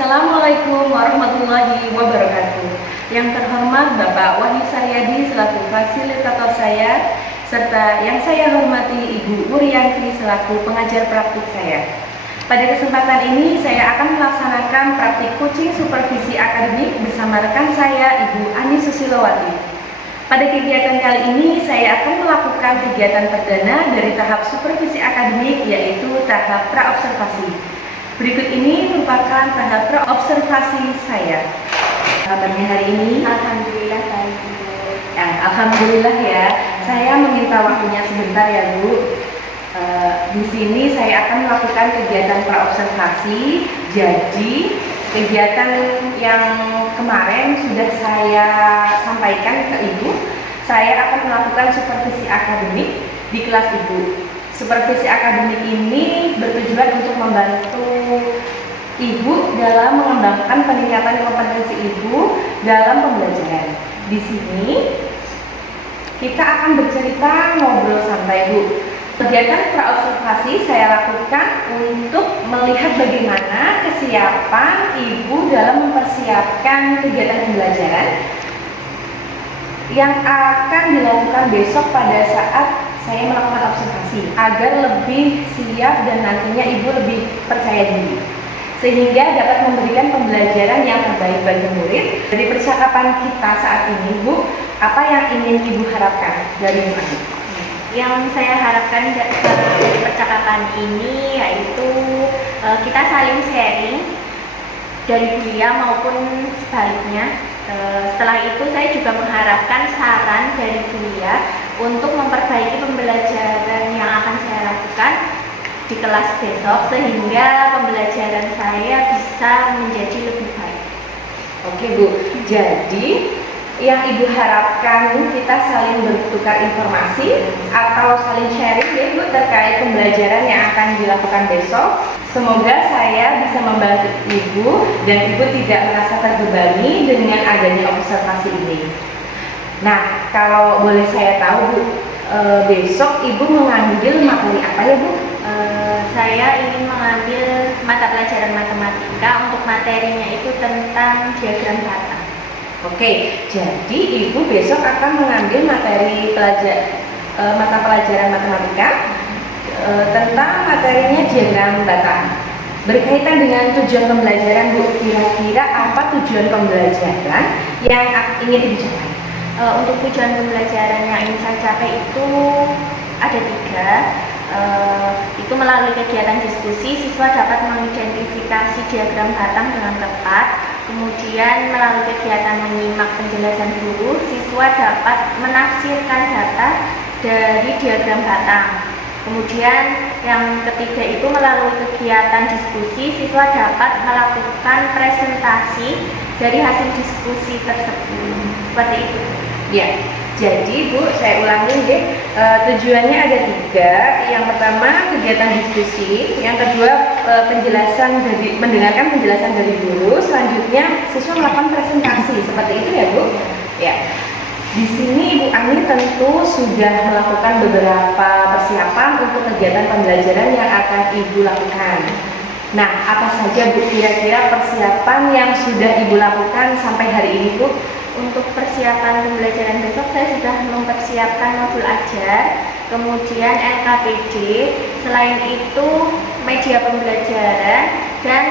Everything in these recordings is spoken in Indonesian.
Assalamualaikum warahmatullahi wabarakatuh. Yang terhormat Bapak Wahyu Saryadi selaku fasilitator saya, serta yang saya hormati Ibu Urianti selaku pengajar praktik saya. Pada kesempatan ini saya akan melaksanakan praktik coaching supervisi akademik bersama rekan saya Ibu Ani Susilowati. Pada kegiatan kali ini saya akan melakukan kegiatan perdana dari tahap supervisi akademik, yaitu tahap praobservasi. Berikut ini merupakan tahap praobservasi saya. Kabarnya hari ini? Alhamdulillah baik. Alhamdulillah ya. Saya meminta waktunya sebentar ya Bu. Di sini saya akan melakukan kegiatan praobservasi. Jadi kegiatan yang kemarin sudah saya sampaikan ke Ibu. Saya akan melakukan supervisi akademik di kelas Ibu. Supervisi akademik ini bertujuan untuk membantu Ibu dalam mengembangkan peningkatan kompetensi Ibu dalam pembelajaran. Di sini kita akan bercerita ngobrol santai Bu. Kegiatan praobservasi saya lakukan untuk melihat bagaimana kesiapan Ibu dalam mempersiapkan kegiatan pembelajaran yang akan dilakukan besok pada saat saya melakukan observasi, agar lebih siap dan nantinya Ibu lebih percaya diri, sehingga dapat memberikan pembelajaran yang terbaik bagi murid. Dari percakapan kita saat ini Bu, apa yang ingin Ibu harapkan dari Ibu? Yang saya harapkan dari percakapan ini yaitu kita saling sharing dari kuliah maupun sebaliknya. Setelah itu saya juga mengharapkan saran dari kuliah untuk memperbaiki pembelajaran yang akan saya lakukan di kelas besok, sehingga pembelajaran saya bisa menjadi lebih baik. Oke Bu, jadi yang Ibu harapkan kita saling bertukar informasi atau saling sharing ya Bu terkait pembelajaran yang akan dilakukan besok. Semoga saya bisa membantu Ibu dan Ibu tidak merasa terbebani dengan adanya observasi ini. Nah, kalau boleh saya tahu Bu, besok Ibu mengambil materi apa ya Bu? Saya ingin mengambil mata pelajaran matematika. Untuk materinya itu tentang diagram batang. Oke, jadi Ibu besok akan mengambil materi mata pelajaran matematika tentang materinya diagram batang. Berkaitan dengan tujuan pembelajaran Bu, kira-kira apa tujuan pembelajaran yang ingin Ibu capai? Untuk tujuan pembelajaran yang ingin saya capai itu ada 3. Itu melalui kegiatan diskusi, siswa dapat mengidentifikasi diagram batang dengan tepat. Kemudian melalui kegiatan menyimak penjelasan guru, siswa dapat menafsirkan data dari diagram batang. Kemudian yang ketiga itu melalui kegiatan diskusi, siswa dapat melakukan presentasi dari hasil diskusi tersebut. Seperti itu. Ya, jadi Bu, saya ulangi deh. Tujuannya ada 3. Yang pertama kegiatan diskusi, yang kedua mendengarkan penjelasan dari guru, selanjutnya siswa melakukan presentasi. Seperti itu ya Bu. Ya. Di sini Ibu Ani tentu sudah melakukan beberapa persiapan untuk kegiatan pembelajaran yang akan Ibu lakukan. Nah, apa saja Bu kira-kira persiapan yang sudah Ibu lakukan sampai hari ini Bu? Untuk persiapan pembelajaran besok saya sudah mempersiapkan modul ajar, kemudian LKPD, selain itu media pembelajaran dan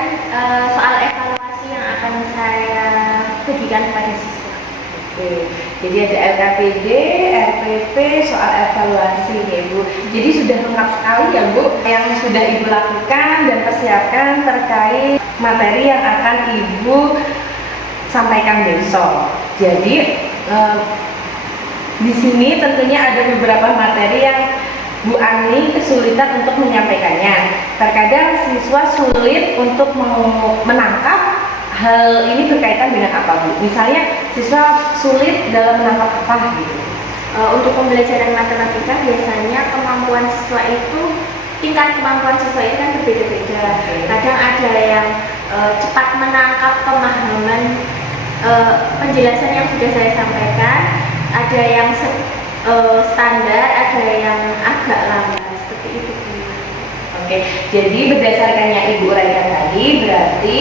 soal evaluasi yang akan saya bagikan kepada siswa. Oke, jadi ada LKPD, RPP, soal evaluasi ya Bu. Jadi sudah lengkap sekali ya Bu yang sudah Ibu lakukan dan persiapkan terkait materi yang akan Ibu sampaikan besok. Jadi di sini tentunya ada beberapa materi yang Bu Ani kesulitan untuk menyampaikannya. Terkadang siswa sulit untuk menangkap hal ini berkaitan dengan apa Bu? Misalnya siswa sulit dalam menangkap apa gitu. Untuk pembelajaran matematika biasanya kemampuan siswa itu, tingkat kemampuan siswa itu kan berbeda-beda. Kadang ada yang cepat menangkap pemahaman penjelasan yang sudah saya sampaikan, ada yang standar, ada yang agak lambat, seperti itu. Oke, jadi berdasarkannya Ibu uraikan tadi, berarti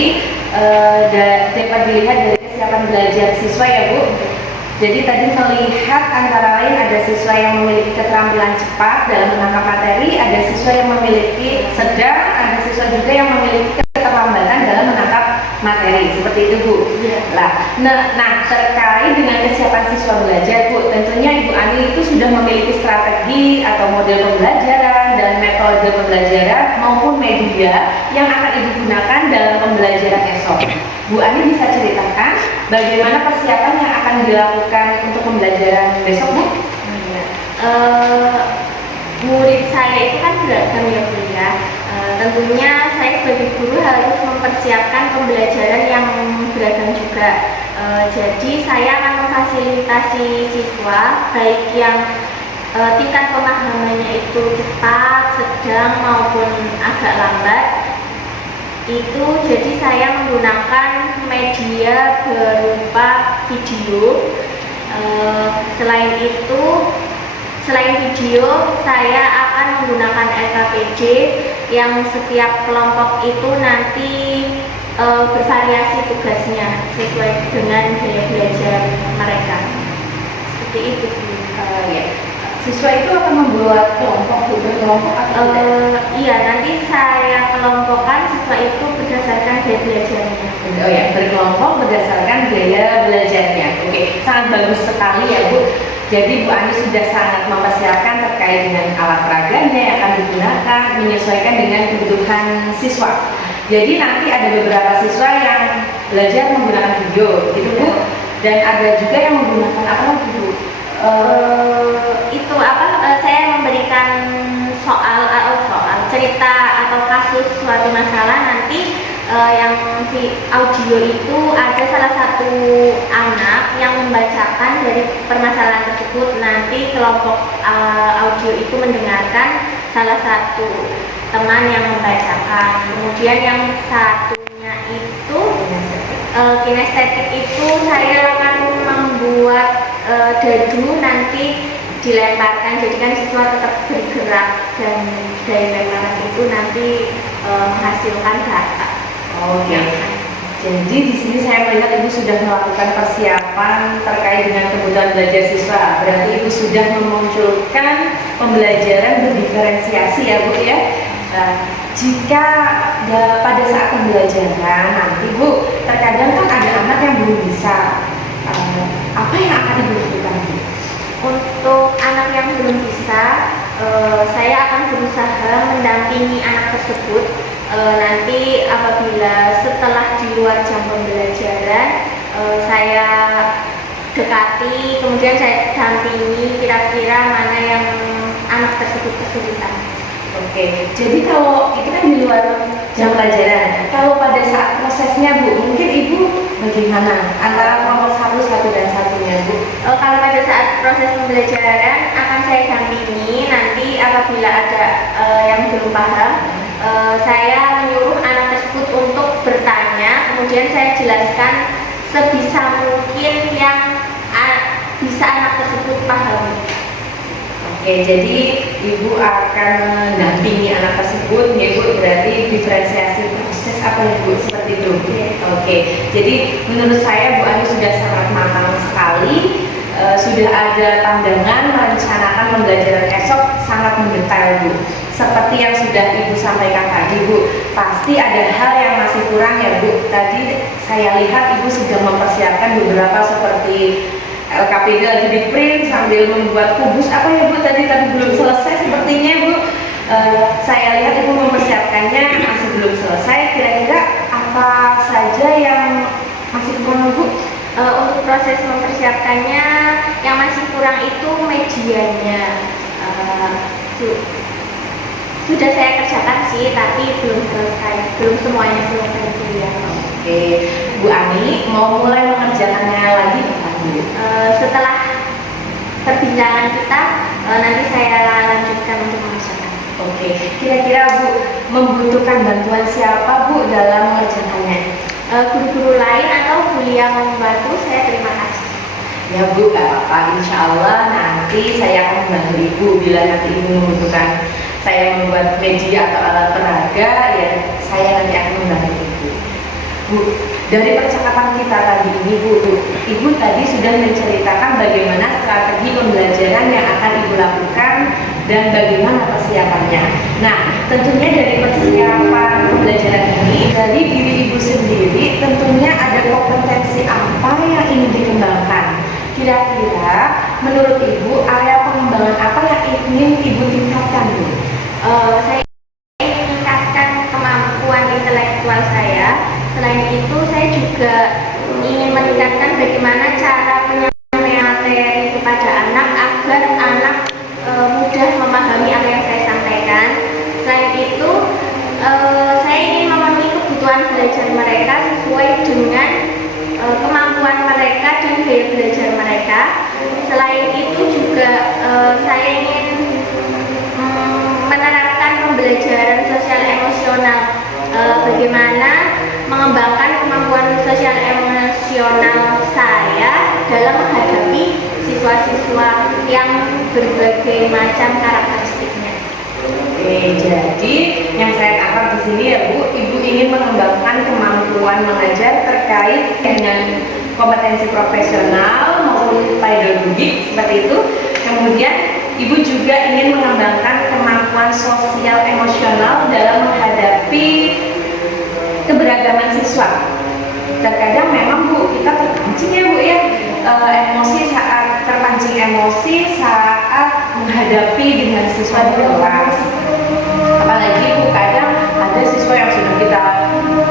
dapat dilihat dari kesiapan belajar siswa ya Bu. Jadi tadi melihat antara lain ada siswa yang memiliki keterampilan cepat dalam menangkap materi, ada siswa yang memiliki sedang, ada siswa juga yang memiliki keterlambatan dalam menangkap materi, seperti itu Bu. Nah, terkait dengan kesiapan siswa belajar Bu, tentunya Ibu Ani itu sudah memiliki strategi atau model pembelajaran dan metode pembelajaran maupun media yang akan Ibu gunakan dalam pembelajaran esok. Bu Ani bisa ceritakan bagaimana persiapan yang akan dilakukan untuk pembelajaran besok Bu? Murid saya itu kan beragam ya Bu ya. Tentunya saya sebagai guru harus mempersiapkan pembelajaran yang beragam juga. Jadi saya akan memfasilitasi siswa baik yang tingkat pemahamannya itu cepat, sedang maupun agak lambat. Itu jadi saya menggunakan media berupa video. Selain video, saya akan menggunakan LKPD yang setiap kelompok itu nanti bervariasi tugasnya sesuai dengan gaya belajar mereka. Seperti itu. Ya. Siswa itu akan membuat kelompok atau tidak? Iya, nanti saya kelompokkan siswa itu berdasarkan gaya belajarnya. Oh ya, berkelompok berdasarkan gaya belajarnya. Oke, sangat bagus sekali ya Bu. Jadi Bu Ani sudah sangat mempersiapkan terkait dengan alat peraganya yang akan digunakan, menyesuaikan dengan kebutuhan siswa. Jadi nanti ada beberapa siswa yang belajar menggunakan video, gitu Bu. Dan ada juga yang menggunakan apa lagi Bu? Saya memberikan soal cerita atau kasus suatu masalah. Nanti yang audio itu ada salah satu anak yang membacakan dari permasalahan tersebut. Nanti kelompok audio itu mendengarkan salah satu teman yang membacakan. Kemudian yang satunya itu kinestetik itu saya akan membuat dadu nanti dilemparkan, jadi kan siswa tetap bergerak dan dari lemparan itu nanti menghasilkan data. Oke. Jadi di sini saya melihat Ibu sudah melakukan persiapan terkait dengan kebutuhan belajar siswa. Berarti Ibu sudah memunculkan pembelajaran berdiferensiasi ya Bu ya. Nah, jika pada saat pembelajaran nanti Bu, terkadang kan ada anak yang belum bisa. Apa yang akan Ibu lakukan Bu? Untuk anak yang belum bisa, saya akan berusaha mendampingi anak tersebut. Nanti apabila setelah di luar jam pembelajaran, saya dekati, kemudian saya dampingi kira-kira mana yang anak tersebut kesulitan. Oke, jadi kalau itu kan di luar jam pelajaran, kalau pada saat prosesnya Bu, mungkin Ibu bagaimana antara nomor satu dan satunya Bu? Kalau pada saat proses pembelajaran akan saya dampingi. Nanti apabila ada yang belum paham, saya menyuruh anak tersebut untuk bertanya, kemudian saya jelaskan sebisa mungkin yang bisa anak tersebut pahami. Oke, jadi Ibu akan mendampingi anak tersebut, ya Bu, berarti diferensiasi proses apa ya Bu, seperti itu. Oke, jadi menurut saya Bu Ani sudah sangat matang sekali, sudah ada pandangan merencanakan pembelajaran esok sangat mendetail Bu. Seperti yang sudah Ibu sampaikan tadi Bu, pasti ada hal yang masih kurang ya Bu. Tadi saya lihat Ibu sudah mempersiapkan beberapa seperti LKPD lagi di print sambil membuat kubus apa ya Bu tadi tapi belum selesai sepertinya Bu. Saya lihat Ibu mempersiapkannya masih belum selesai. Kira-kira apa saja yang masih kurang Bu? Untuk proses mempersiapkannya yang masih kurang itu medianya. Sudah saya kerjakan sih, tapi belum selesai, belum semuanya selesai Bu ya. Oke, Bu Ani mau mulai mengerjakannya lagi kapan Bu? Setelah perbincangan kita, nanti saya lanjutkan untuk mengerjakan. Oke, kira-kira Bu membutuhkan bantuan siapa Bu dalam mengerjakannya? Guru-guru lain atau guru yang membantu, saya terima kasih. Ya Bu, gak apa-apa. Insya Allah nanti saya akan membantu Ibu bila nanti Ibu membutuhkan saya membuat media atau alat peraga, ya saya nanti akan membantu Ibu. Bu, dari percakapan kita tadi ini Ibu tadi sudah menceritakan bagaimana strategi pembelajaran yang akan Ibu lakukan dan bagaimana persiapannya. Nah, tentunya dari persiapan pembelajaran ini, dari diri Ibu sendiri tentunya ada kompetensi apa yang ingin dikembangkan. Kira-kira menurut Ibu area pengembangan apa yang ingin Ibu tingkatkan, Bu? Saya ingin meningkatkan kemampuan intelektual saya. Selain itu, saya juga ingin meningkatkan bagaimana cara menyampaikan materi kepada anak agar anak mudah memahami apa yang saya sampaikan. Selain itu, saya ingin memenuhi kebutuhan belajar mereka sesuai dengan kemampuan mereka dan gaya belajar mereka. Selain itu juga saya ingin menerapkan pembelajaran sosial emosional, bagaimana mengembangkan kemampuan sosial emosional saya dalam menghadapi siswa-siswa yang berbagai macam karakteristiknya. Oke, jadi yang saya tangkap di sini ya Bu, Ibu ingin mengembangkan kemampuan mengajar terkait dengan kompetensi profesional maupun pedagogik seperti itu. Kemudian Ibu juga ingin mengembangkan kemampuan sosial emosional dalam menghadapi keberagaman siswa. Terkadang memang Bu, kita terpancing ya Bu ya, emosi saat terpancing emosi saat menghadapi dengan siswa di kelas. Apalagi Bu, kadang ada siswa yang sudah kita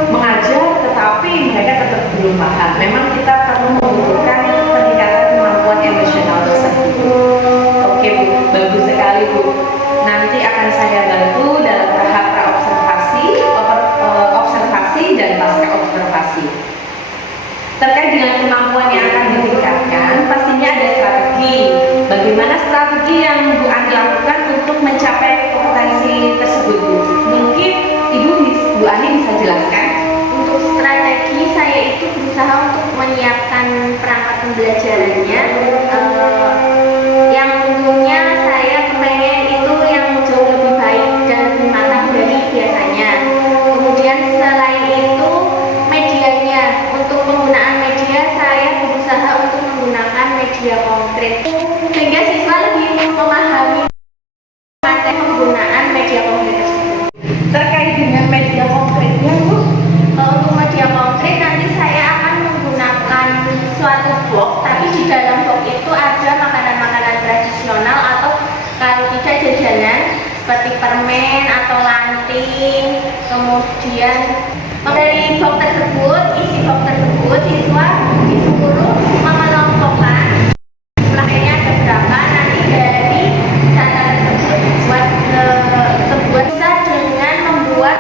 mengajar tetapi mereka tetap belum paham. Memang kita perlu membutuhkan peningkatan kemampuan emosional tersebut. Oke Bu, bagus sekali Bu. Nanti akan saya bantu dalam tahap observasi dan pasca observasi. Terkait dengan kemampuan yang akan ditingkatkan, pastinya ada strategi. Bagaimana strategi yang Bu Ani lakukan untuk mencapai kompetensi tersebut, Bu? Mungkin Bu Ani bisa jelaskan. Untuk strategi, saya itu berusaha untuk menyiapkan perangkat pembelajarannya, yang tentunya saya kepengen itu yang jauh lebih baik dan lebih matang dari biasanya. Kemudian selain itu medianya, untuk penggunaan media saya berusaha untuk menggunakan media konkret sehingga siswa lebih memahami materi penggunaan media konkret tersebut. Terkait dengan media konkretnya Bu, Untuk media konkret nanti saya akan menggunakan suatu box, tapi di dalam box itu ada makanan-makanan tradisional atau kalau tidak jajanan seperti permen atau lanting. Kemudian dari box tersebut, isi box tersebut siswa disuruh mengelompokkan jumlahnya ada berapa, nanti dari data tersebut sebuah bisa dengan membuat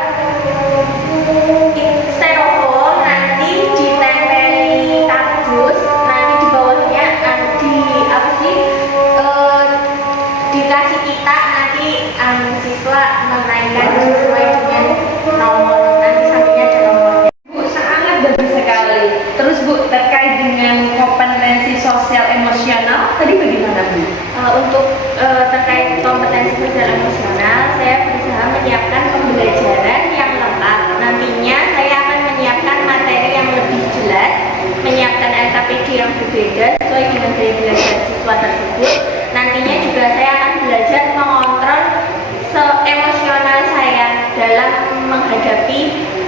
styrofoam, nanti ditempeli kardus, nanti di bawahnya dikasih kita, nanti siswa memainkan sesuai dengan nomor, nanti sampingnya ada nomornya. Bu, sangat bagus sekali. Terus Bu, terkait dengan kompetensi sosial emosional, tadi bagaimana Bu? Untuk terkait kompetensi sosial emosional, saya berusaha menyiapkan pembelajaran yang lengkap. Nantinya saya akan menyiapkan materi yang lebih jelas, menyiapkan LKPD yang berbeda sesuai dengan gaya belajar siswa tersebut. Nantinya juga saya akan belajar mengontrol emosional saya dalam menghadapi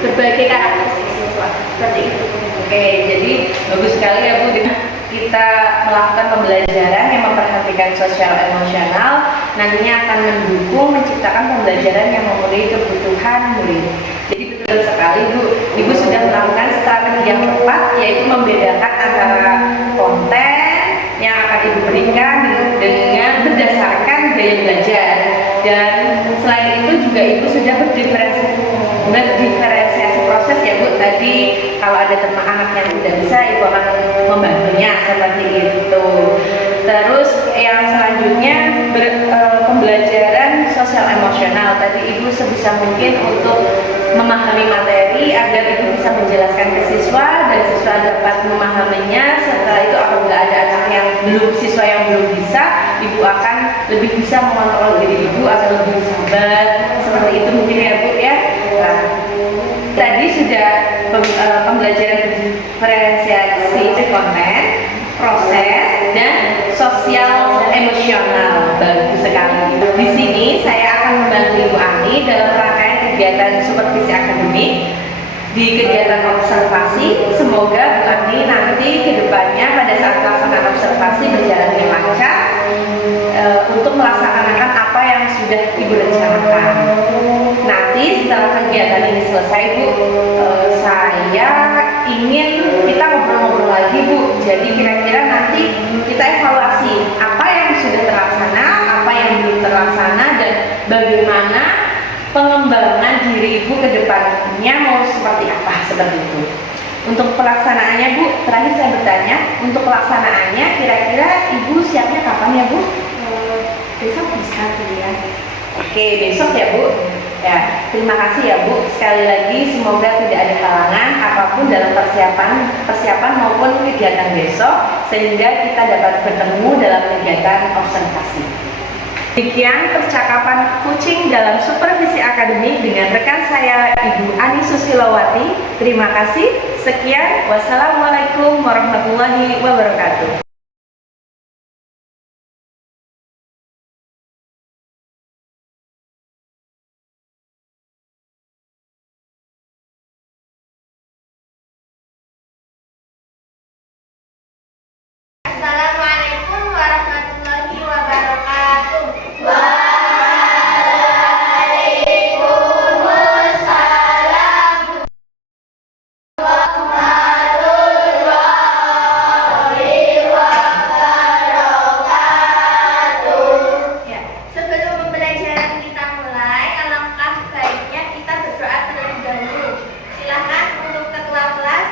berbagai karakteristik siswa. Seperti itu. Oke, jadi bagus sekali ya Bu, kita melakukan pembelajaran yang memperhatikan sosial emosional, nantinya akan mendukung menciptakan pembelajaran yang memenuhi kebutuhan murid. Jadi betul sekali Bu, Ibu sudah melakukan strategi yang tepat, yaitu membedakan antara konten yang akan Ibu berikan dengan berdasarkan gaya belajar. Dan selain itu juga Ibu sudah berdifferensiasi proses ya Bu. Tadi kalau ada teman anak yang tidak bisa, Ibu akan membantunya seperti itu. Terus yang selanjutnya pembelajaran sosial emosional. Tadi Ibu sebisa mungkin untuk memahami materi agar Ibu bisa menjelaskan ke siswa dan siswa dapat memahaminya. Setelah itu apabila ada anak yang siswa yang belum bisa, Ibu akan lebih bisa mengontrol diri Ibu agar lebih sabar sudah Ibu rencanakan. Nanti setelah kegiatan ini selesai Bu, saya ingin kita ngobrol-ngobrol lagi Bu. Jadi kira-kira nanti kita evaluasi apa yang sudah terlaksana, apa yang belum terlaksana, dan bagaimana pengembangan diri Ibu ke depannya mau seperti apa, seperti itu. Untuk pelaksanaannya Bu, terakhir saya bertanya, untuk pelaksanaannya kira-kira Ibu siapnya kapan ya Bu? Besok bisa tuh ya. Oke, besok ya Bu. Ya, terima kasih ya Bu. Sekali lagi semoga tidak ada halangan apapun dalam persiapan maupun kegiatan besok, sehingga kita dapat bertemu dalam kegiatan observasi. Demikian percakapan coaching dalam supervisi akademik dengan rekan saya Ibu Ani Susilowati. Terima kasih. Sekian. Wassalamualaikum warahmatullahi wabarakatuh. Assalamualaikum warahmatullahi wabarakatuh. Ya, sebelum pembelajaran kita mulai, alangkah baiknya kita berdoa terlebih dahulu. Silakan untuk ketua kelas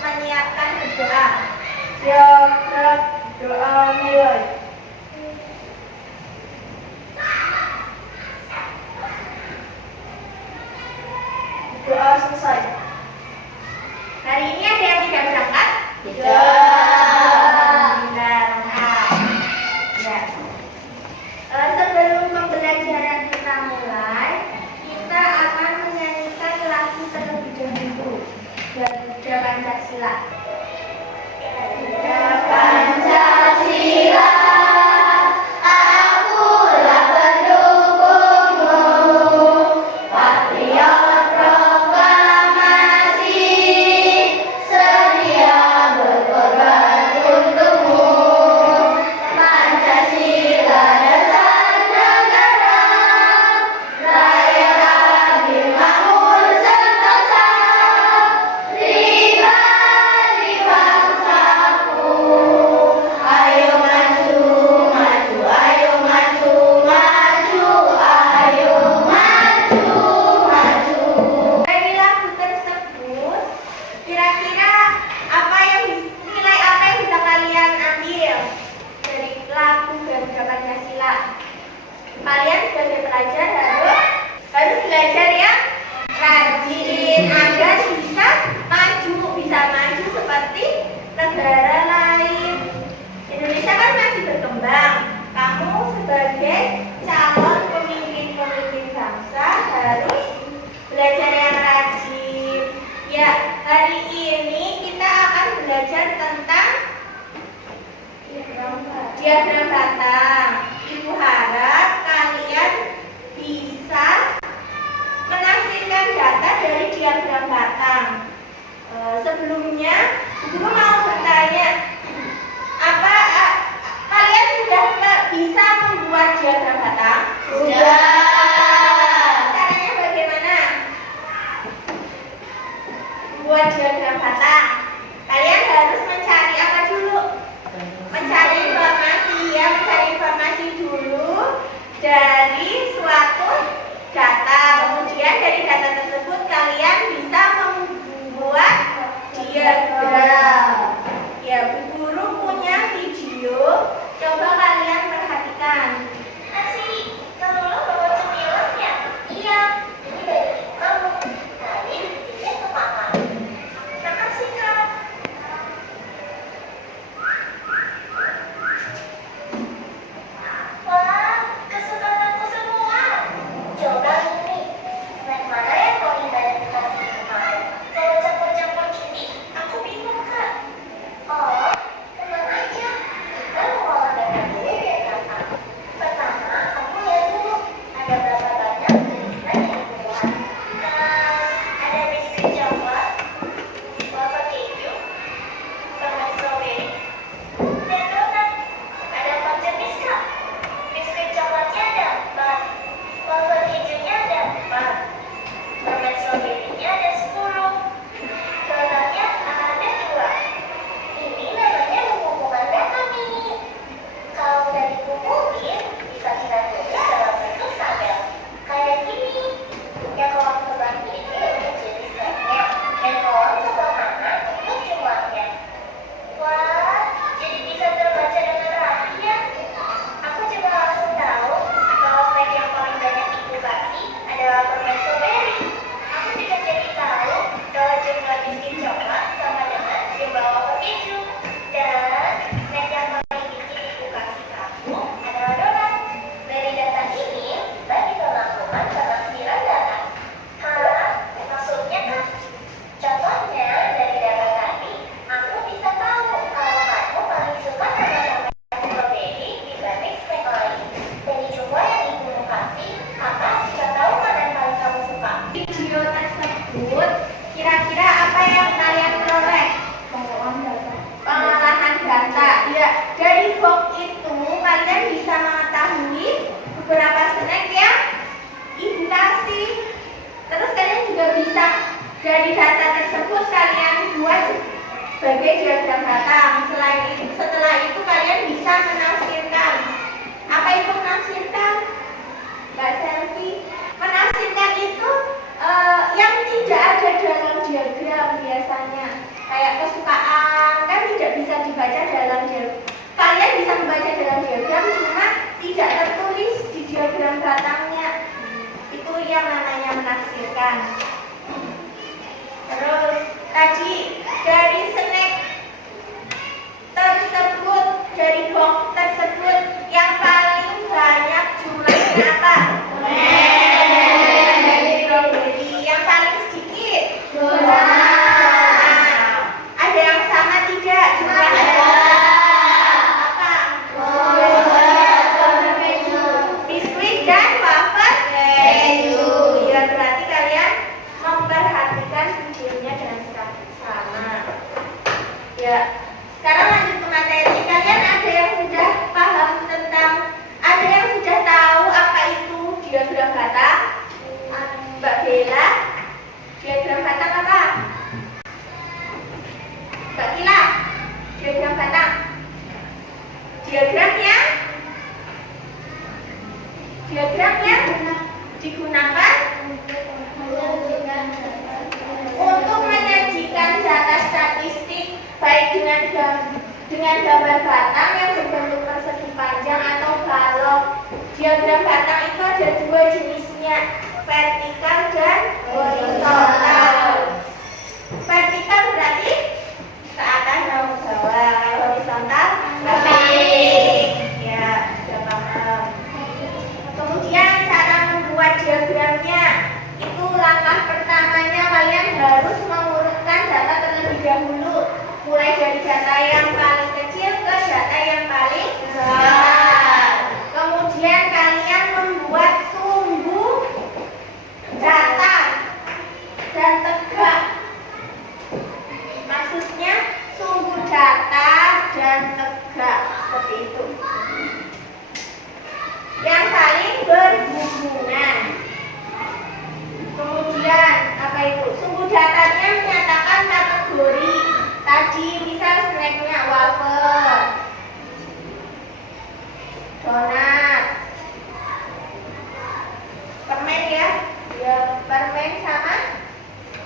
menyiapkan berdoa. Siap, doa mulai. Doa selesai. Hari ini ada yang tidak berangkat? Tidak. Alhamdulillah. Ya. Sebelum pembelajaran kita mulai, kita akan menyanyikan lagu terlebih dahulu Garuda Pancasila. Garuda Pancasila, akulah pendukungmu, patriot proklamasi, sedia berkorban untukmu. Pancasila dasar negara, rakyat adil makmur sentosa, pribadi bangsaku. Ayo maju, maju, ayo maju, maju, ayo maju, maju. Dari lagu tersebut, kira-kira nilai apa yang bisa kalian ambil dari lagu Garuda Pancasila? Kalian sebagai pelajar harus belajar yang rajin agar bisa maju seperti negara lain. Indonesia kan masih berkembang. Kamu sebagai calon pemimpin bangsa harus belajar yang rajin. Ya, hari ini kita akan belajar tentang diagram batang. Ibu harap kalian bisa menafsirkan data dari diagram batang. Sebelumnya, guru mau bertanya, kalian sudah bisa membuat diagram batang? Sudah. Caranya bagaimana? Buat diagram batang, kalian harus mencari apa dulu? Mencari informasi dulu dari suatu data. Kemudian dari data tersebut kalian bisa membuat diagram. Ya, Bu Guru punya video. Coba kalian perhatikan. Asik, kamu bawa cemilan ya? Iya, ini dari kamu. Tadi bikin ke mama. Makasih kak. Wah, kesukaan aku semua. Coba ini, snack mana yang kau hindari dikasih kemarin? Kalau campur-campur gini, aku bingung kak. Oh, tenang aja. Kita mau olahraga dulu ya kakak. Pertama, aku lihat dulu ada berapa banyak tulisan yang dibuat. Ada biskuit coklat, wafer keju, permen strawberry, dan donat. Ada 4 jenis kak. Biskuit coklatnya ada 4, batang. Setelah itu kalian bisa menafsirkan. Apa itu menafsirkan? Mbak Selvi, menafsirkan itu yang tidak ada dalam diagram biasanya. Kayak kesukaan kan tidak bisa dibaca dalam diagram. Kalian bisa membaca dalam diagram, cuma tidak tertulis di diagram batangnya. Itu yang namanya menafsirkan. Terus tadi dari snack tersebut, dari box tersebut yang paling banyak jumlahnya apa? Strawberry. Yang paling sedikit? Ada yang sama tidak jumlahnya? Apa? Biskuit dan wafer keju. Ya, berarti kalian memperhatikan videonya dengan sama. Ya, sekarang lanjut ke materi. Kalian ada yang sudah paham tentang, ada yang sudah tahu apa itu diagram batang? Mbak Bella, diagram batang apa? Mbak Kila, diagram batang. Diagramnya digunakan untuk menyajikan data statistik, baik dengan gambar batang yang berbentuk persegi panjang atau balok. Diagram batang itu ada dua jenisnya, vertikal dan horizontal. Vertikal berarti ke atas atau ke bawah, horizontal balik. Ya, sudah paham. Kemudian cara membuat diagramnya itu langkah pertamanya kalian harus mengurutkan data terlebih dahulu, mulai dari data yang paling kecil ke data yang paling besar. Kemudian kalian membuat sumbu datar dan tegak. Maksudnya sumbu datar dan tegak seperti itu, yang saling berhubungan. Kemudian apa itu? Sumbu datarnya menyatakan kategori. Tadi misal snacknya wafer, donat, permen ya, permen sama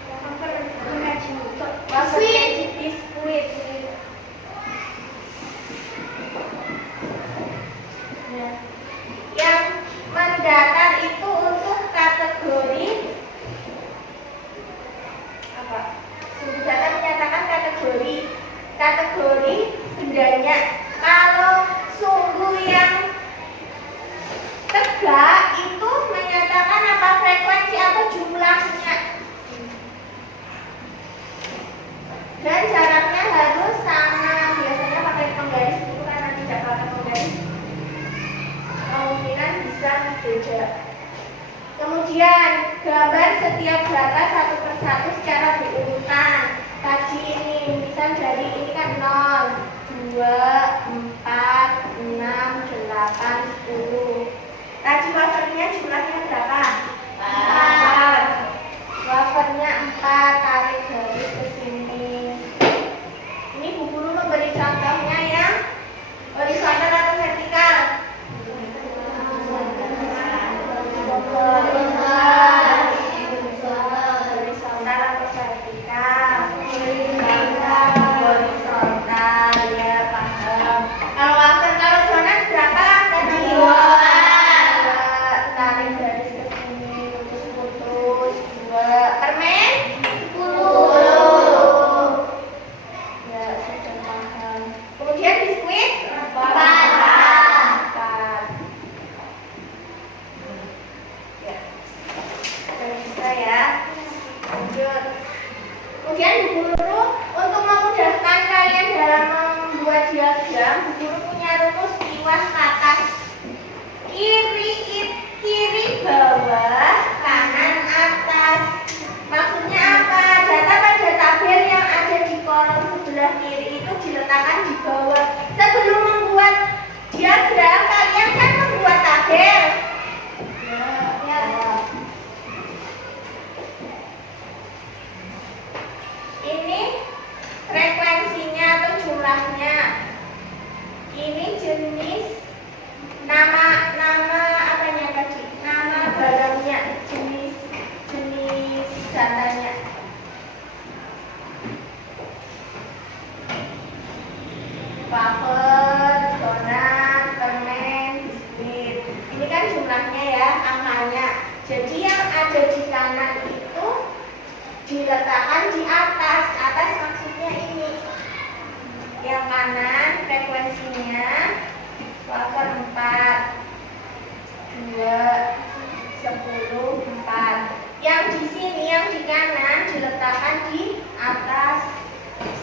wafer keju, biskuit. Yang mendatar itu untuk kategori apa? Sumbu data menyatakan kategori bendanya. Kalau sumbu yang tegak itu menyatakan apa, frekuensi atau jumlahnya. Dan jaraknya harus sama. Biasanya pakai penggaris itu karena tidak pakai penggaris kemungkinan bisa beda. Kemudian gambar setiap data satu persatu secara berurutan. Tadi ini misal dari ini kan 0, 2, 4, 6, 8, 10. Tadi wafernya jumlahnya berapa? 4. Wafernya 4, tarik garis ke sini. Ini Bu Guru memberi contohnya yang horizontal atau vertikal? Horizontal atau vertikal? Horizontal, ya paham. Kalau wafer, kalau donat berapa tadi? 2. Tarik garis ke sini, putus-putus. 2. Permen? 10. Ya, sudah paham. Kemudian biskuit? 4. Ya, sudah bisa ya. Lanjut. Kemudian Bu Guru untuk memudahkan kalian dalam membuat diagram, Bu Guru punya rumus iwas atas, kiri bawah, kanan atas. Maksudnya apa? Data pada tabel yang ada di kolom sebelah kiri itu diletakkan di bawah. Sebelum membuat diagram, kalian kan membuat tabel. Ya. Ini frekuensinya atau jumlah kanan itu diletakkan di atas. Atas maksudnya ini. Yang kanan frekuensinya wafer 4, 2, 10, 4. Yang di sini, yang di kanan diletakkan di atas,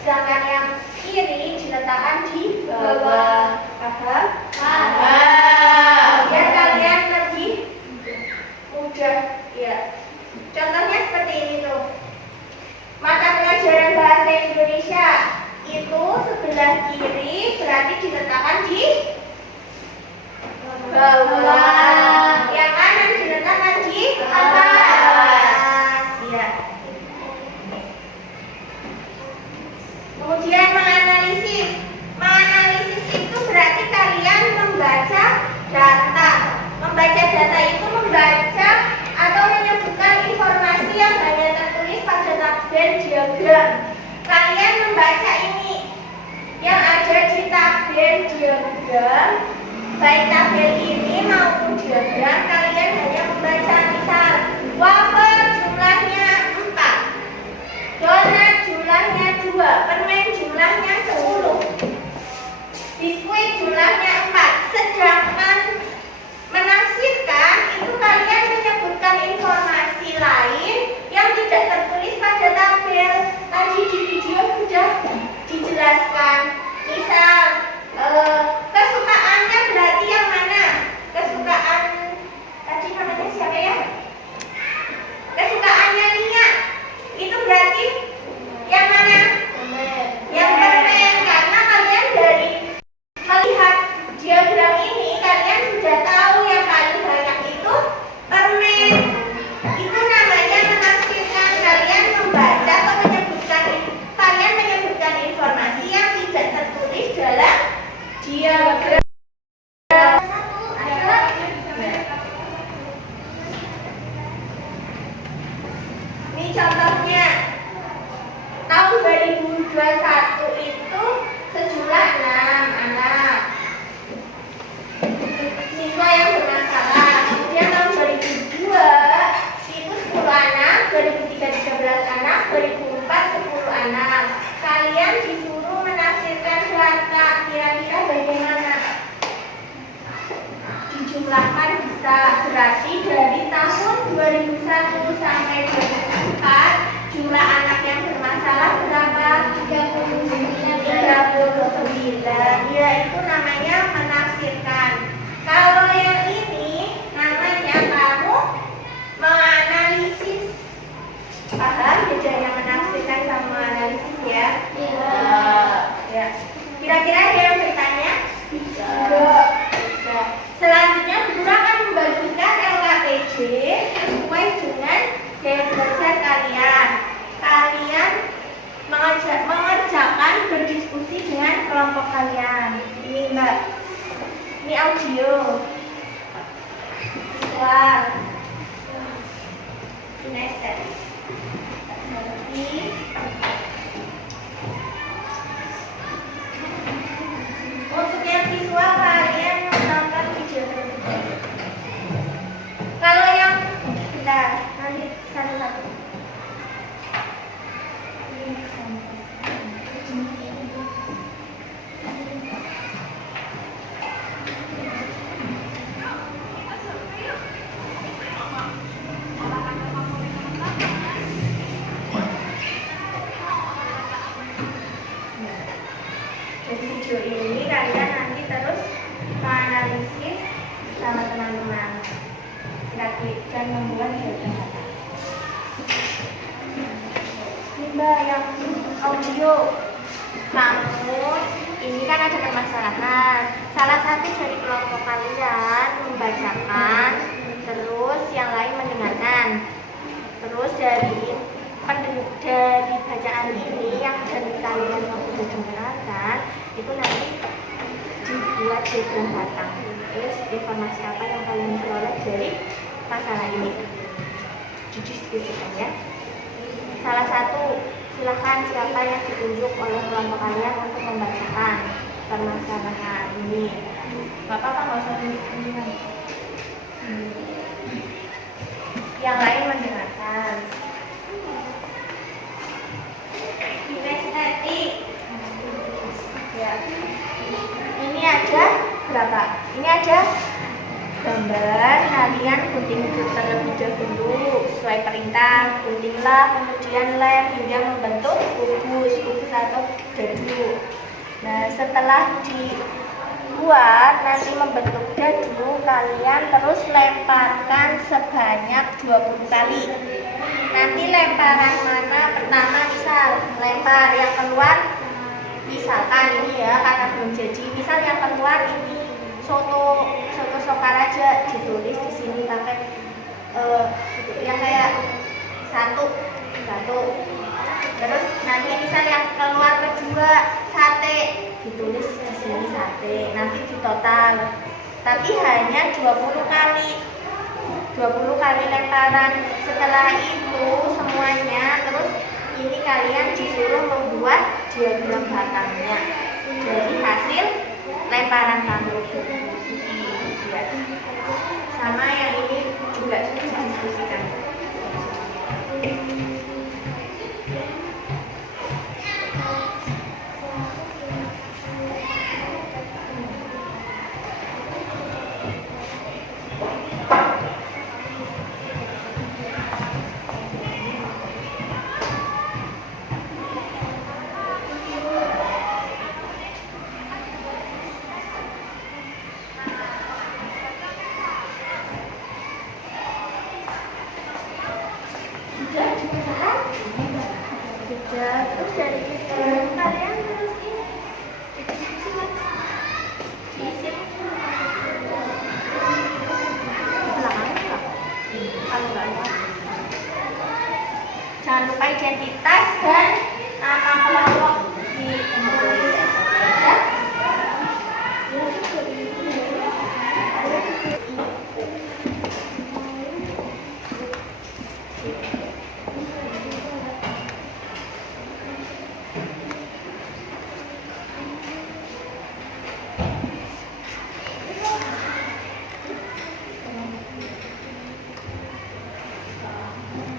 sedangkan yang kiri diletakkan di bawah. Paham? Paham. Biar kalian lebih mudah. Ya. Contohnya seperti ini tuh. Mata pelajaran bahasa Indonesia itu sebelah kiri berarti diletakkan di bawah. Yang kanan diletakkan di atas. Ya. Kemudian menganalisis. Menganalisis itu berarti kalian membaca data. Membaca data itu membaca atau menyebutkan informasi yang hanya tertulis pada tabel diagram. Kalian membaca ini yang ada di tabel diagram, baik tabel ini maupun diagram, kalian hanya membaca misal wafer jumlahnya 4, donat jumlahnya 2, permen jumlahnya 10, biskuit jumlahnya 4. Sedangkan menafsirkan itu kalian menyebutkan informasi lain yang tidak tertulis pada tabel. Tadi di video sudah dijelaskan. Misal kesukaannya berarti yang mana? Kesukaan tadi namanya siapa ya? Kesukaannya Nia. Itu berarti yang mana? Yang permen. Karena kalian dari melihat diagram ini kalian sudah tahu yang paling banyak itu permen. Itu namanya menafsirkan. Kalian membaca atau menyebutkan informasi yang tidak tertulis dalam diagram. Ini contohnya. Tahun 2021 itu sejumlah 6 anak siswa yang bermasalah. Kemudian tahun 2002 itu 10 anak, 2003 13 anak, 2004 10 anak. Kalian disuruh menafsirkan data. Kira-kira bagaimana? Dijumlahkan bisa. Berarti dari tahun 2001 sampai 2004 jumlah anak yang bermasalah berapa? 39. Ya, itu namanya menafsirkan. Kalau yang ini namanya kamu menganalisis. Paham bedanya menafsirkan sama menganalisis ya? Ya. Kira-kira ada yang bertanya? Tidak. Selanjutnya guru akan membagikan LKPJ sesuai dengan gaya belajar kalian. Kalian mengerjakan berdiskusi dengan kelompok kalian. Ini Mbak. Ini audio. Visual. Ini estetik. Untuk yang visual kalian menonton video terlebih. Kalau yang bentar, nanti satu-satu. Dari video ini kalian nanti terus menganalisis sama teman-teman dan membuat diagram data. Ini Mbak yang audio. Kamu ini kan ada permasalahan. Salah satu dari kelompok kalian membacakan, terus yang lain mendengarkan. Terus dari bacaan ini yang dari kalian yang sudah dengarkan itu nanti dibuat diagram batang. Terus informasi apa yang kalian peroleh dari masalah ini didiskusikan ya. Salah satu, silakan siapa yang ditunjuk oleh kelompok kalian untuk membacakan permasalahan ini. Bapak kan nggak usah tunjuk-tunjukan. Yang lain mendengarkan. sesuai perintah, guntinglah, kemudian lem hingga membentuk kubus atau dadu. Nah, setelah dibuat nanti membentuk dadu, kalian terus lemparkan sebanyak 20 kali. Nanti lemparan mana pertama, misal lempar yang keluar, misalkan ini ya karena belum jadi, misal yang keluar ini soto Sokaraja, ditulis di sini pakai yang kayak satu. Terus nanti misal yang keluar kedua sate, ditulis di sini sate. Nanti di total, tapi hanya 20 kali. 20 kali lemparan. Setelah itu semuanya, terus ini kalian disuruh membuat diagram batangnya. Jadi hasil lemparan kamu. Ya. Sama yang ini juga didiskusikan. Terus dari itu kalian terus ini diisi jangan lupa identitas dan nama kelompok di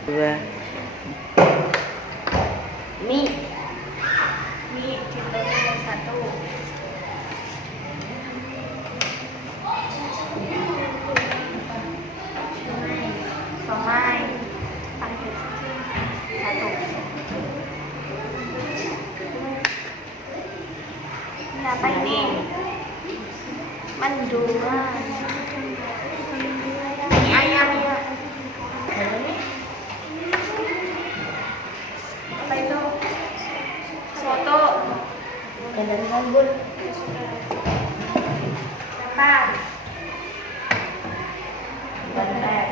dua. mie ditulis 1. Somai pakai 1. Ini apa ini? Mendungan. Ini ayam ya. Apa itu? Soto. Dari Ambon. Apa? Bantet.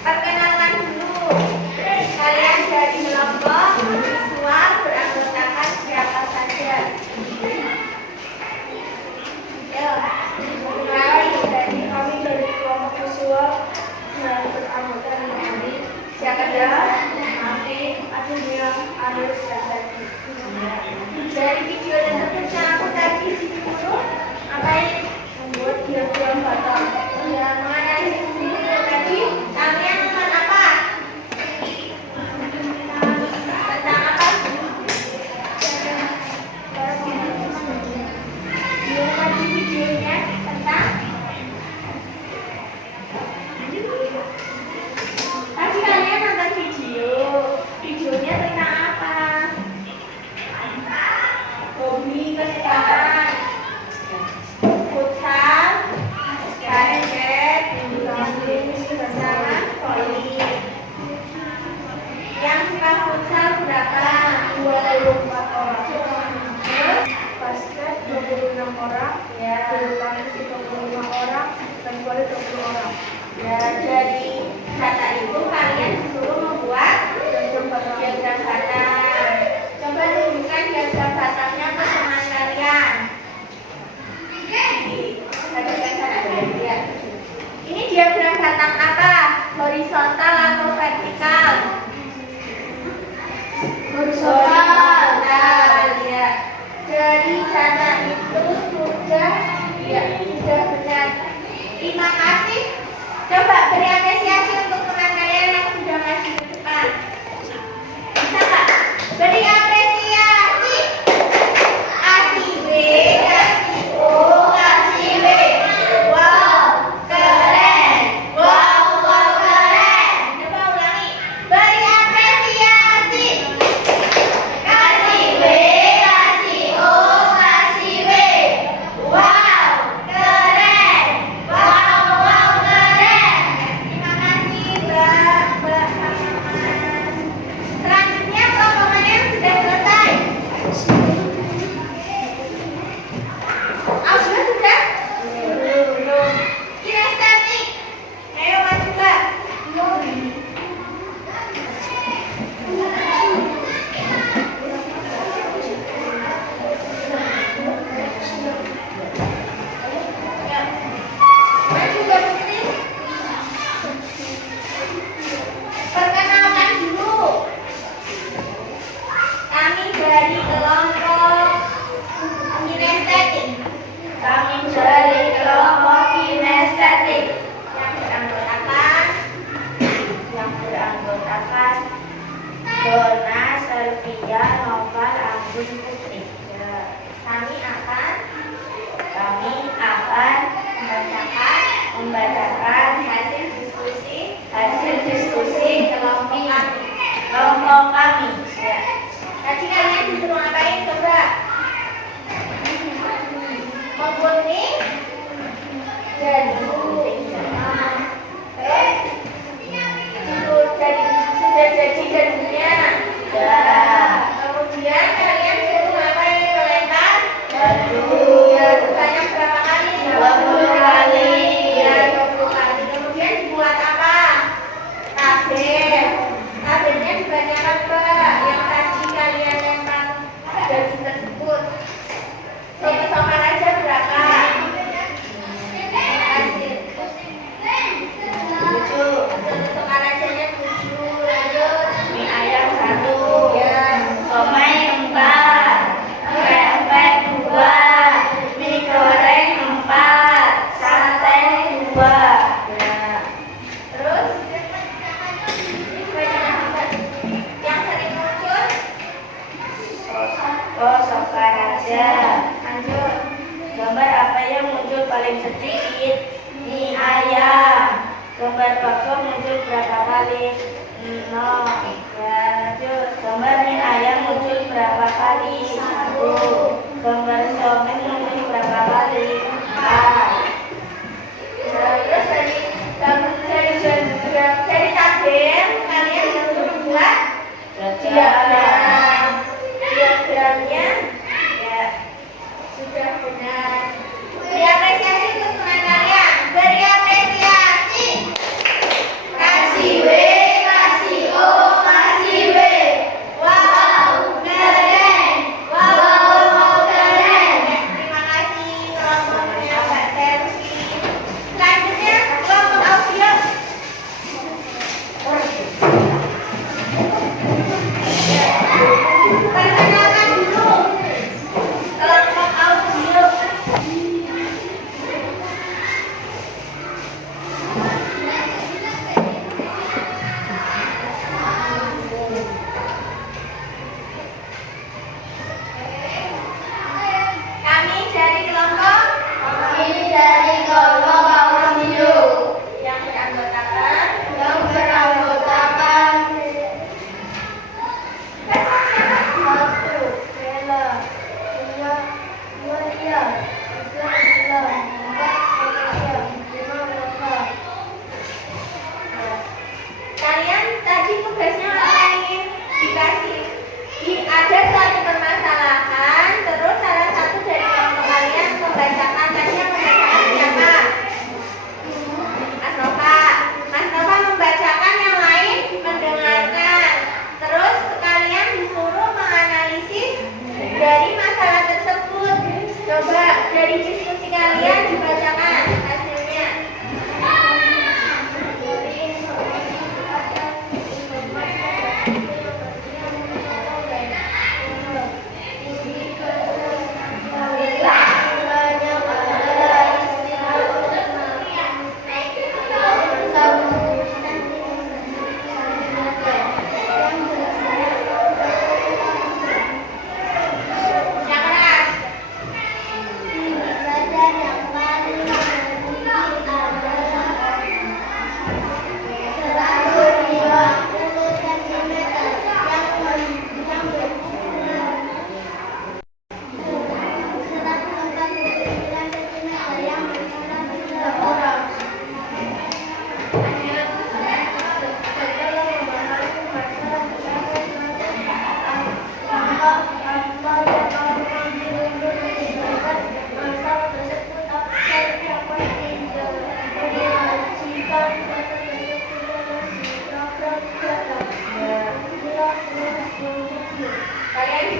Perkenalkan dulu, kalian dari kelompok siswa beranggotakan siapa saja? Hai, dari kami dari kelompok siswa yang beranggotakan kami siapa ya? Afif, Adunia, Arif, dan Zaki. Dari video dan tugasnya aku tadi di guru ngapain? Membuat diagram batang. Ya, menganalisis video tadi. Kalian teman apa? Tentang apa? Lihat di videonya tentang tadi kalian nonton videonya tentang apa? Ya, dari data itu kalian disuruh membuat diagram batang. Coba tunjukkan diagram batangnya ke teman kalian. Perhatikan sana ya. Ini diagram batang apa? Horizontal atau vertikal? Horizontal. Ya. Dari data itu sudah benar. Terima kasih. Coba beri apresiasi untuk teman kalian yang sudah masuk ke depan. Bisa nggak? Beri apresiasi. Kasih B, kasih O, kasih B. Wow, keren. Wow, keren. Coba ulangi. Beri apresiasi. Kasih B, kasih O, kasih B. Wow, keren. Wow, keren. Terima kasih, Mbak sama Mas. Selanjutnya kelompok yang sudah selesai. Sudah? Belum. Kinestetik. Ayo maju, Mbak. Maju, Mbak Putri. Perkenalkan dulu. Kami dari kelompok kinestetik. Kami dari kelompok kinestetik yang beranggotakan Dona, Selvia, Noval, Anggun, Putri. Ya. Kami akan membacakan hasil diskusi kelompok kami. Ya. Tadi kalian disuruh ngapain coba? Memgunting jadul. Sudah jadi jadulnya. Kemudian kalian disuruh ngapain? Melempar jadul. Ya, sebanyak berapa kali? 20 kali. Ya, 20 kali. Kemudian dibuat apa? Tabel. Tabelnya dibanyakan Mbak. Yang tadi kalian lempar jadul tersebut. Sopan aja berapa? Sopan ajanya 7. Lanjut. Mie ayam 1. Ya. Somai 4. Pempek 2. Mie goreng 4. Sate 2. Ya. Terus yang sering muncul sopan aja. Lanjut. Gambar apa yang muncul paling sedikit? Mie ayam. Gambar bakso muncul berapa kali? 0. Ya, lanjut. Gambar mie ayam muncul berapa kali? 1. Gambar somai muncul berapa kali? 4. Terus dari tabel kalian disuruh membuat diagramnya. Ya, sudah benar. Beri apresiasi untuk teman kalian. Beri apresiasi. Kasih B, kasih O, kasih B. Wow, keren. Wow,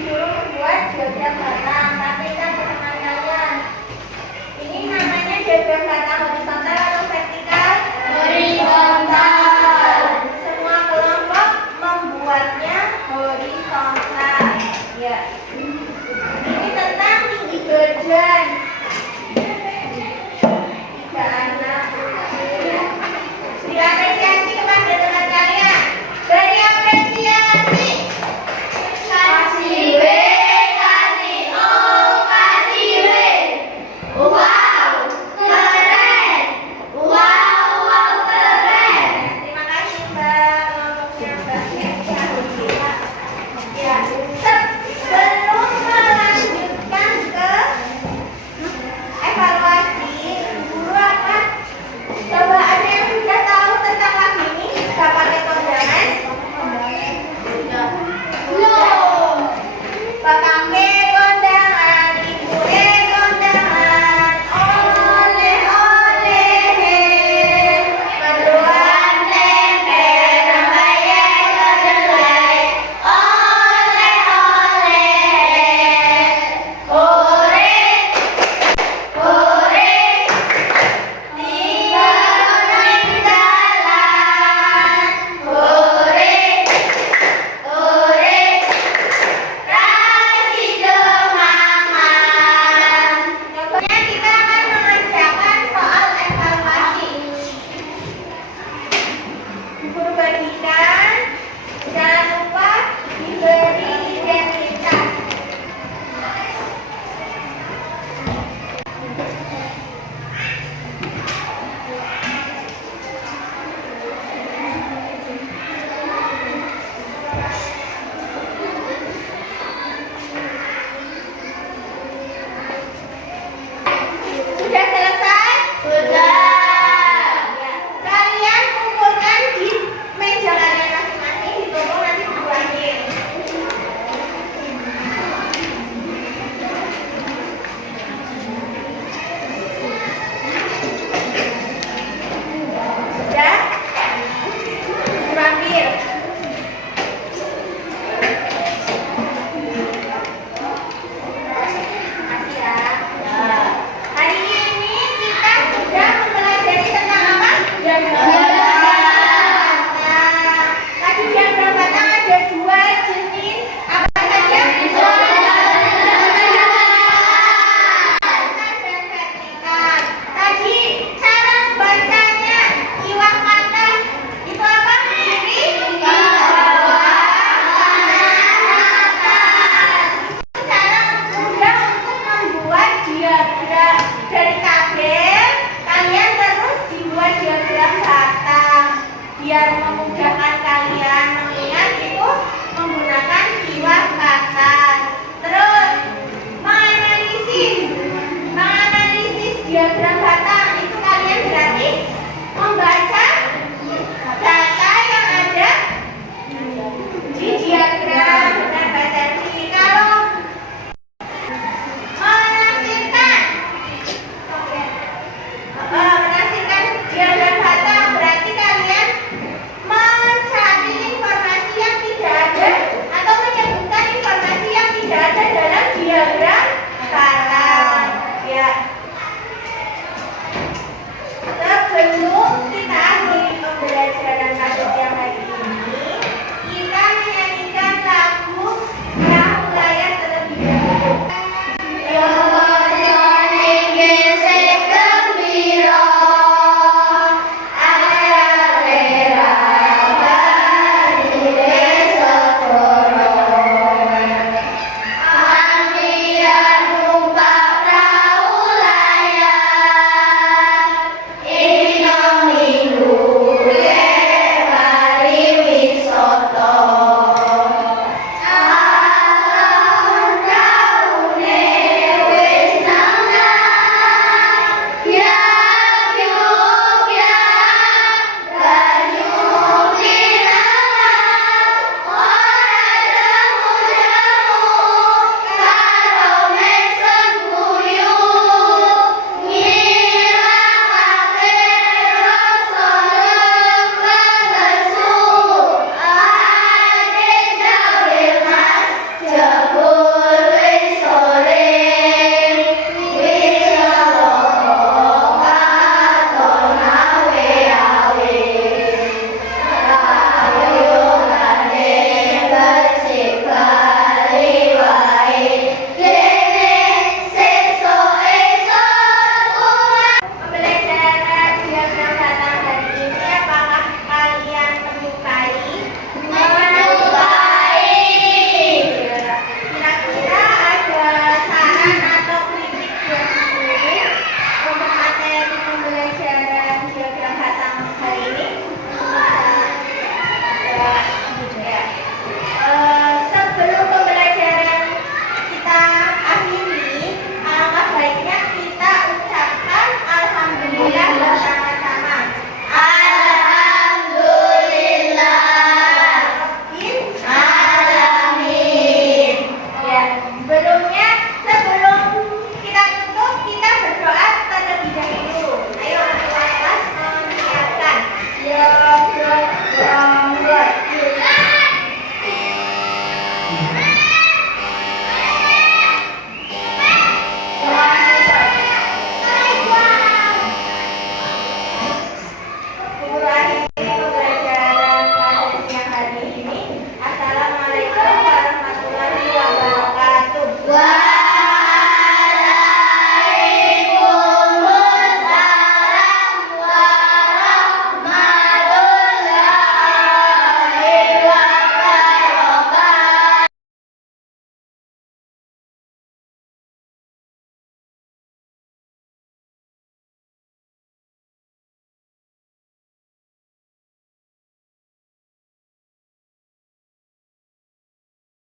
disuruh membuat diagram batang, tapi kan teman kalian. Ini namanya diagram batang horizontal atau vertikal? Horizontal. Semua kelompok membuatnya horizontal. Ya. Ini tentang tinggi badan. Tiga anak. Diapresiasi kepada teman kalian. Beri apresiasi. Kasih B, kasih O, kasih B. Wow, keren. Wow, keren. Terima kasih Mbak. Kelompoknya Mbak. Ya, sebelum melanjutkan ke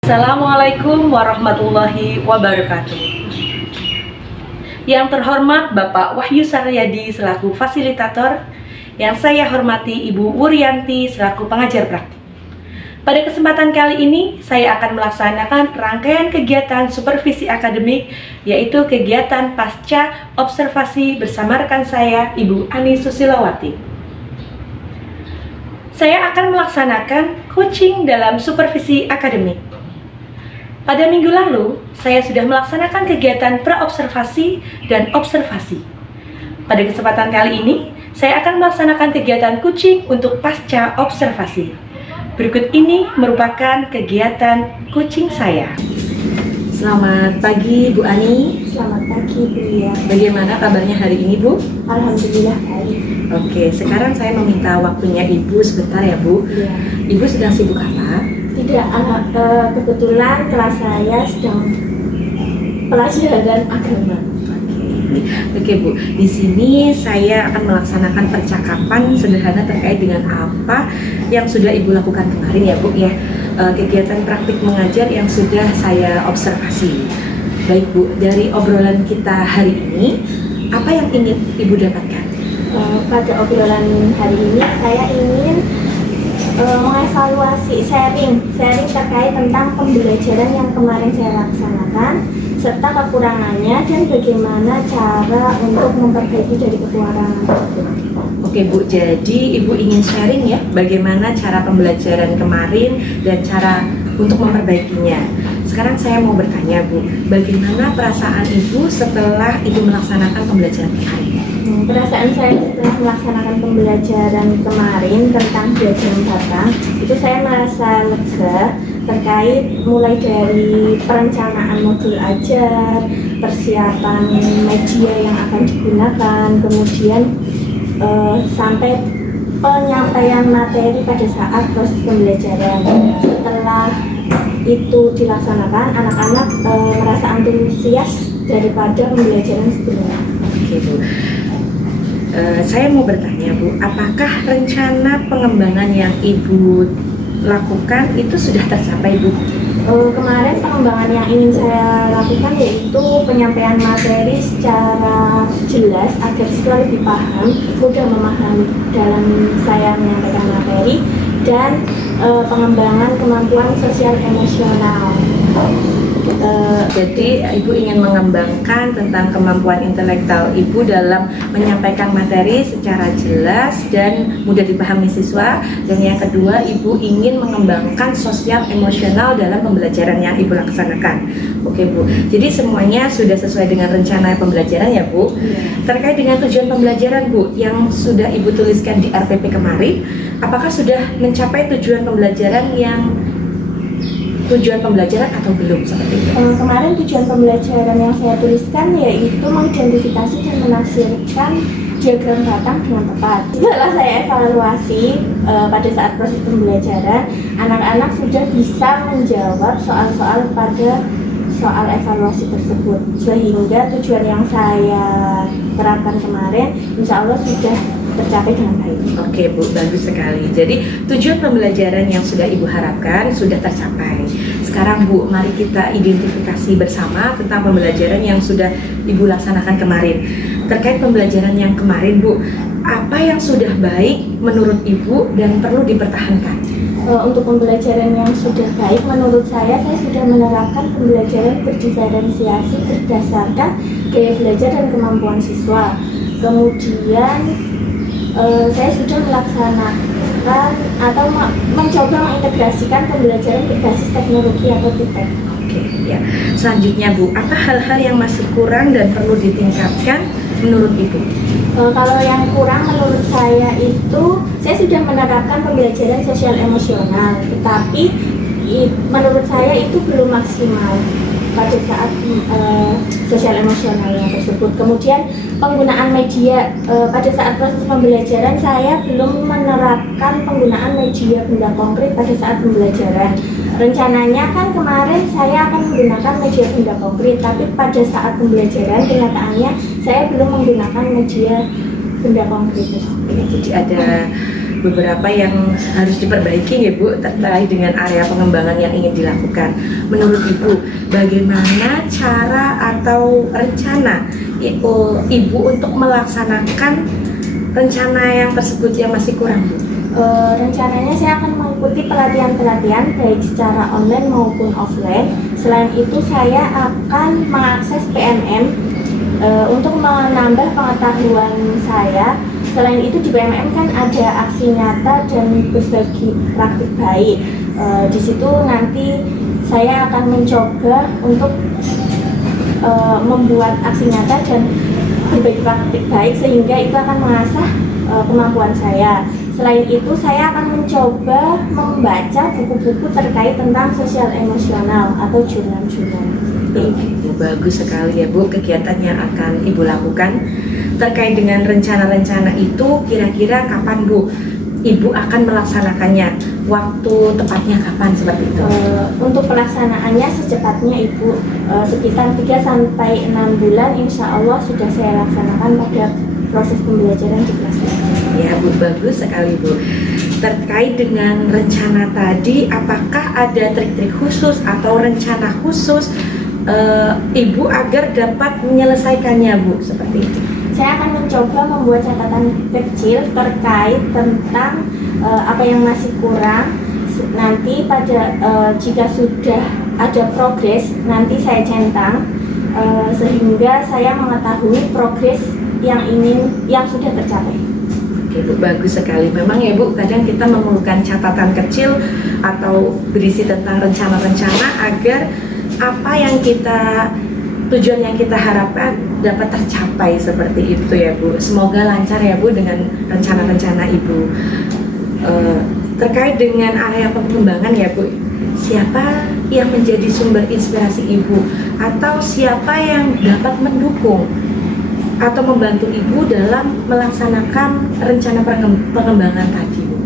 Assalamualaikum warahmatullahi wabarakatuh. Yang terhormat Bapak Wahyu Saryadi selaku fasilitator, yang saya hormati Ibu Wuryanti selaku pengajar praktik. Pada kesempatan kali ini, saya akan melaksanakan rangkaian kegiatan supervisi akademik, yaitu kegiatan pasca observasi bersama rekan saya, Ibu Ani Susilawati. Saya akan melaksanakan coaching dalam supervisi akademik. Pada minggu lalu, saya sudah melaksanakan kegiatan praobservasi dan observasi. Pada kesempatan kali ini, saya akan melaksanakan kegiatan coaching untuk pasca observasi. Berikut ini merupakan kegiatan coaching saya. Selamat pagi Bu Ani. Selamat pagi Bu Lia. Bagaimana kabarnya hari ini Bu? Alhamdulillah baik. Oke, sekarang saya meminta waktunya Ibu sebentar ya Bu. Iya. Ibu sedang sibuk apa? Tidak, kebetulan kelas saya sedang pelajaran agama. Oke Bu, di sini saya akan melaksanakan percakapan sederhana terkait dengan apa yang sudah Ibu lakukan kemarin ya Bu ya. Kegiatan praktik mengajar yang sudah saya observasi. Baik Bu, dari obrolan kita hari ini, apa yang ingin Ibu dapatkan? Pada obrolan hari ini saya ingin mengevaluasi sharing terkait tentang pembelajaran yang kemarin saya laksanakan serta kekurangannya dan bagaimana cara untuk memperbaiki dari kekurangan tersebut. Oke Bu, jadi Ibu ingin sharing ya bagaimana cara pembelajaran kemarin dan cara untuk memperbaikinya. Sekarang saya mau bertanya Bu, bagaimana perasaan Ibu setelah Ibu melaksanakan pembelajaran kemarin? Perasaan saya setelah melaksanakan pembelajaran kemarin tentang diagram batang, itu saya merasa lega terkait mulai dari perencanaan modul ajar, persiapan media yang akan digunakan, kemudian sampai penyampaian materi pada saat proses pembelajaran. Setelah itu dilaksanakan, anak-anak merasa antusias daripada pembelajaran sebelumnya. Oke Bu, saya mau bertanya Bu, apakah rencana pengembangan yang Ibu lakukan itu sudah tercapai Bu? Kemarin pengembangan yang ingin saya lakukan yaitu penyampaian materi secara jelas agar siswa lebih paham, mudah memahami dalam saya menyampaikan materi, dan pengembangan kemampuan sosial emosional. Jadi Ibu ingin mengembangkan tentang kemampuan intelektual Ibu dalam menyampaikan materi secara jelas dan mudah dipahami siswa. Dan yang kedua, Ibu ingin mengembangkan sosial emosional dalam pembelajaran yang Ibu laksanakan. Oke Bu, jadi semuanya sudah sesuai dengan rencana pembelajaran ya Bu. Terkait dengan tujuan pembelajaran Bu, yang sudah Ibu tuliskan di RPP kemarin, apakah sudah mencapai tujuan pembelajaran atau belum seperti itu? Kemarin tujuan pembelajaran yang saya tuliskan yaitu mengidentifikasi dan menafsirkan diagram batang dengan tepat. Setelah saya evaluasi pada saat proses pembelajaran, anak-anak sudah bisa menjawab soal-soal pada soal evaluasi tersebut, sehingga tujuan yang saya terapkan kemarin insya Allah sudah tercapai dengan baik. Oke Bu, bagus sekali. Jadi tujuan pembelajaran yang sudah Ibu harapkan sudah tercapai. Sekarang Bu, mari kita identifikasi bersama tentang pembelajaran yang sudah Ibu laksanakan kemarin. Terkait pembelajaran yang kemarin Bu, apa yang sudah baik menurut Ibu dan perlu dipertahankan? Untuk pembelajaran yang sudah baik, menurut saya sudah menerapkan pembelajaran berdiferensiasi berdasarkan gaya belajar dan kemampuan siswa. Kemudian saya sudah melaksanakan atau mencoba mengintegrasikan pembelajaran berbasis teknologi atau TIPTEK. Oke, ya. Selanjutnya Bu, apa hal-hal yang masih kurang dan perlu ditingkatkan menurut Ibu? Kalau yang kurang menurut saya itu, saya sudah menerapkan pembelajaran sosial emosional, tetapi menurut saya itu belum maksimal pada saat sosial emosionalnya tersebut. Kemudian penggunaan media pada saat proses pembelajaran, saya belum menerapkan penggunaan media benda konkret pada saat pembelajaran. Rencananya kan kemarin saya akan menggunakan media benda konkret, tapi pada saat pembelajaran kenyataannya saya belum menggunakan media benda konkret tersebut. Jadi ada beberapa yang harus diperbaiki ya Bu terkait dengan area pengembangan yang ingin dilakukan. Menurut Ibu, bagaimana cara atau rencana Ibu untuk melaksanakan rencana yang tersebut yang masih kurang Bu? Rencananya saya akan mengikuti pelatihan-pelatihan baik secara online maupun offline. Selain itu saya akan mengakses PMM untuk menambah pengetahuan saya. Selain itu di PMM kan ada aksi nyata dan berbagi praktik baik. Di situ nanti saya akan mencoba untuk membuat aksi nyata dan berbagi praktik baik sehingga itu akan mengasah kemampuan saya. Selain itu saya akan mencoba membaca buku-buku terkait tentang sosial emosional atau jurnal-jurnal. Bagus sekali ya Bu kegiatan yang akan Ibu lakukan. Terkait dengan rencana-rencana itu, kira-kira kapan Bu Ibu akan melaksanakannya? Waktu tepatnya kapan seperti itu? Untuk pelaksanaannya secepatnya Ibu, sekitar 3-6 bulan insya Allah sudah saya laksanakan pada proses pembelajaran di kelas. Ya Bu, bagus sekali Bu. Terkait dengan rencana tadi, apakah ada trik-trik khusus atau rencana khusus Ibu agar dapat menyelesaikannya Bu, seperti itu? Saya akan mencoba membuat catatan kecil terkait tentang apa yang masih kurang. Nanti pada jika sudah ada progres, nanti saya centang sehingga saya mengetahui progres yang sudah tercapai. Oke Bu, bagus sekali. Memang ya Bu, kadang kita memerlukan catatan kecil atau berisi tentang rencana-rencana agar apa yang tujuan yang kita harapkan dapat tercapai seperti itu ya Bu. Semoga lancar ya Bu dengan rencana-rencana Ibu. Terkait dengan area pengembangan ya Bu, siapa yang menjadi sumber inspirasi Ibu atau siapa yang dapat mendukung atau membantu Ibu dalam melaksanakan rencana pengembangan tadi Bu?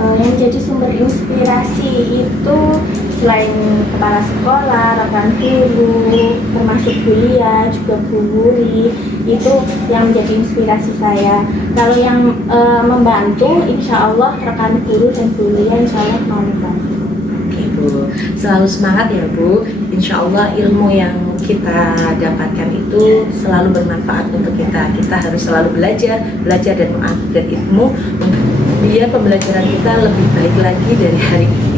Yang jadi sumber inspirasi itu selain kepala sekolah, rekan guru, termasuk kuliah, juga Bu Wuri, itu yang menjadi inspirasi saya. Kalau yang membantu, insya Allah rekan guru dan kuliah insya Allah mau membantu. Oke Bu, selalu semangat ya Bu. Insya Allah ilmu yang kita dapatkan itu selalu bermanfaat untuk kita. Kita harus selalu belajar dan mengupdate ilmu biar pembelajaran kita lebih baik lagi dari hari ini.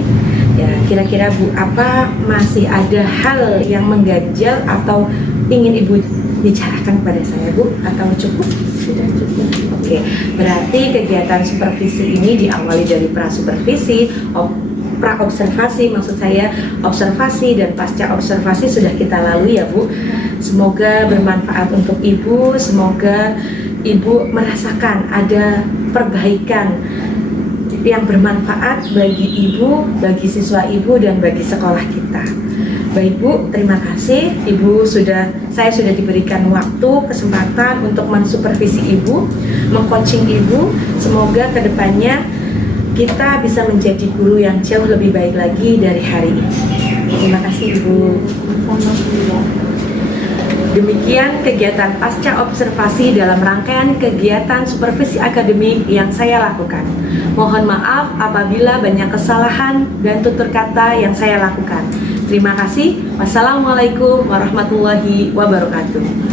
Ya, kira-kira Bu, apa masih ada hal yang mengganjal atau ingin Ibu bicarakan kepada saya Bu, atau cukup? Sudah cukup. Oke, berarti kegiatan supervisi ini diawali dari pra-supervisi, pra-observasi, maksud saya observasi dan pasca observasi sudah kita lalui ya Bu. Semoga bermanfaat untuk Ibu, semoga Ibu merasakan ada perbaikan yang bermanfaat bagi Ibu, bagi siswa Ibu, dan bagi sekolah kita. Baik Bu, terima kasih saya sudah diberikan waktu, kesempatan untuk mensupervisi Ibu, mengcoaching Ibu. Semoga kedepannya kita bisa menjadi guru yang jauh lebih baik lagi dari hari ini. Terima kasih Ibu. Demikian kegiatan pasca observasi dalam rangkaian kegiatan supervisi akademik yang saya lakukan. Mohon maaf apabila banyak kesalahan dan tutur kata yang saya lakukan. Terima kasih. Wassalamualaikum warahmatullahi wabarakatuh.